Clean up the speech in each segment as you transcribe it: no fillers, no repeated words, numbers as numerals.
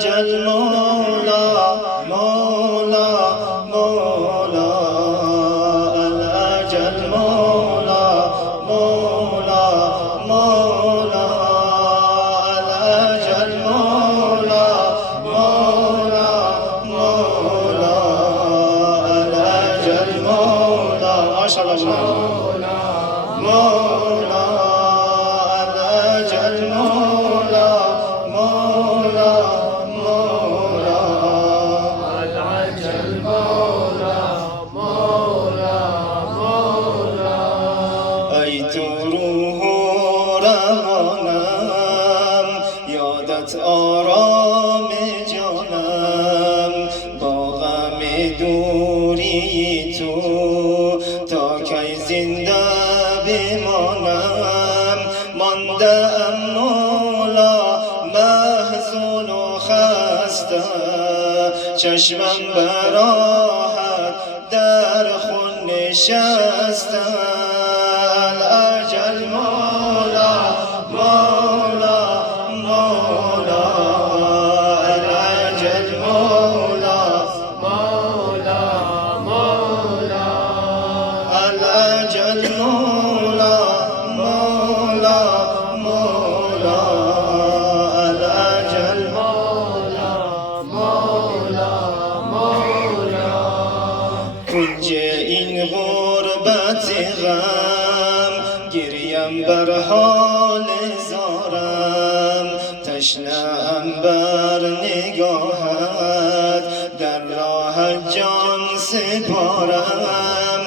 الأجل مولا مولا مولا الأجل مولا مولا مولا الأجل مولا مولا مولا الأجل مولا ما شاء الله مولا الأجل مولا مولا مولا العجل مولا مولا مولا ای تو روح و روانم یادت آرام جانم با غم دوری تو تا کی زنده بمانم ماندم مولا محزون و خسته چشمم براحت در خون نشسته الأجل مولا مولا مولا الأجل مولا مولا مولا الأجل مولا مولا مولا الأجل مولا مولا مولا کنج این غربت غم گریم بر حال زارم تشنه‌ام بر نگاهت در راه جان سپارم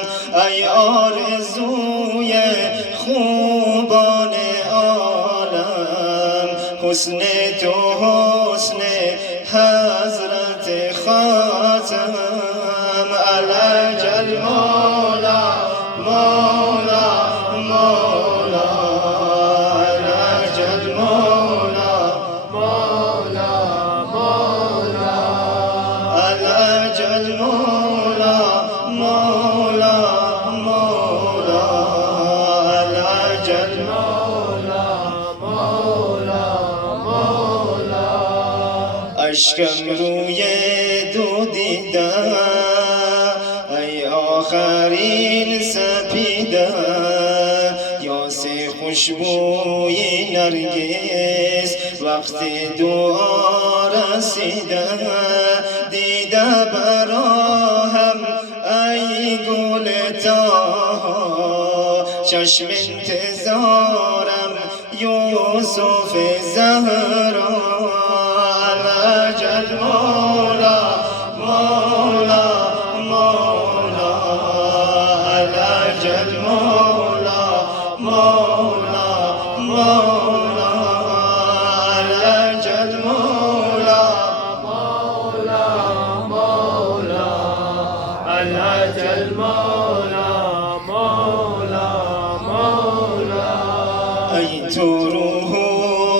ای آرزوی خوبان عالم حسن تو حسن حضرت خاتم الأجل مولا مولا مولا الأجل مولا مولا مولا الأجل مولا مولا مولا الأجل مولا مولا مولا اشکم روی دو دیده ای آخرین سپیده یاس خوشبوی نرگس وقت دعا رسیده دیده براهم ای گل تاها چشم انتظارم یوسف زهرا الأجل مولا مولا مولا الأجل مولا مولا مولا الأجل مولا مولا مولا الأجل مولا مولا مولا ای تو روح و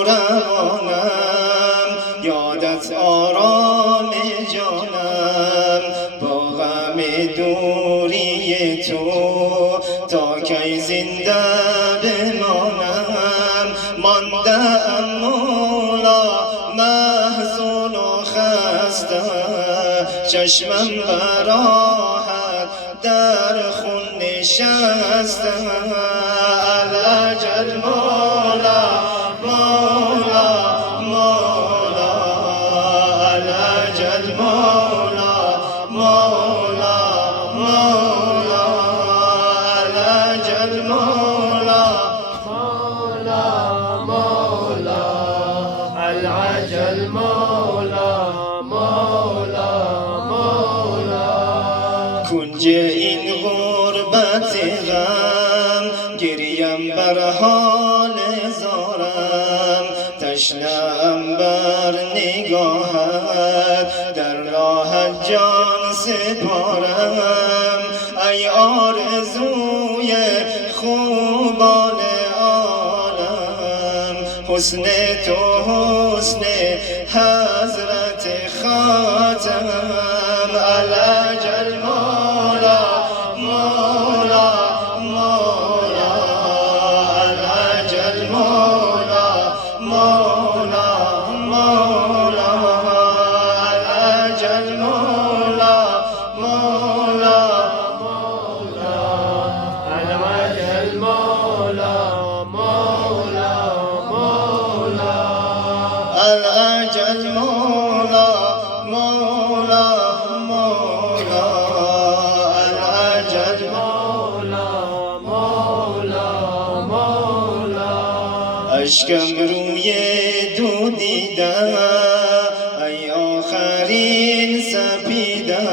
روانم یادت آرام جانم با غم دوری تو تا کی زنده بمانم ماندم مولا محزون و خسته چشمم براحت در خون نشسته الأجل مولا مولا مولا الأجل مولا مولا مولا الأجل مولا مولا مولا العجل مولا مولا مولا کنج این غربت غم گریم بر حال زارم تشنه‌ام بر نگاهت در راه جان سپارم ای آرزوی خوبان عالم حسن تو حسن حضرت خاتم الأجل مولا مولا مولا الأجل مولا مولا مولا الأجل مولا مولا مولا الأجل مولا مولا مولا اشکم روی دو دیده ای آخرین سپیده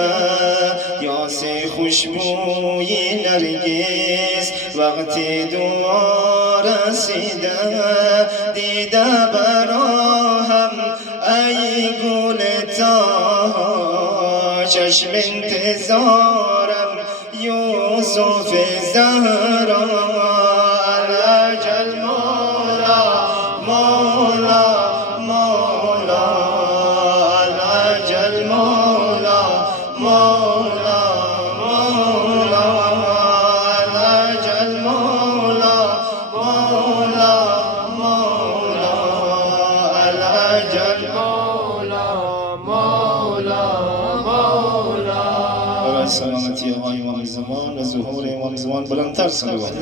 یاس خوشبوی نرگس وقتی دعا رسیده دیده براهم ای گل تا چشم انتظارم یوسف زهرا الأجل مولا مولا مولا الأجل مولا مولا مولا الأجل مولا مولا مولا الأجل مولا مولا مولا برای سلامتی آقای امام زمان و ظهور امام زمان بلندتر صلوات.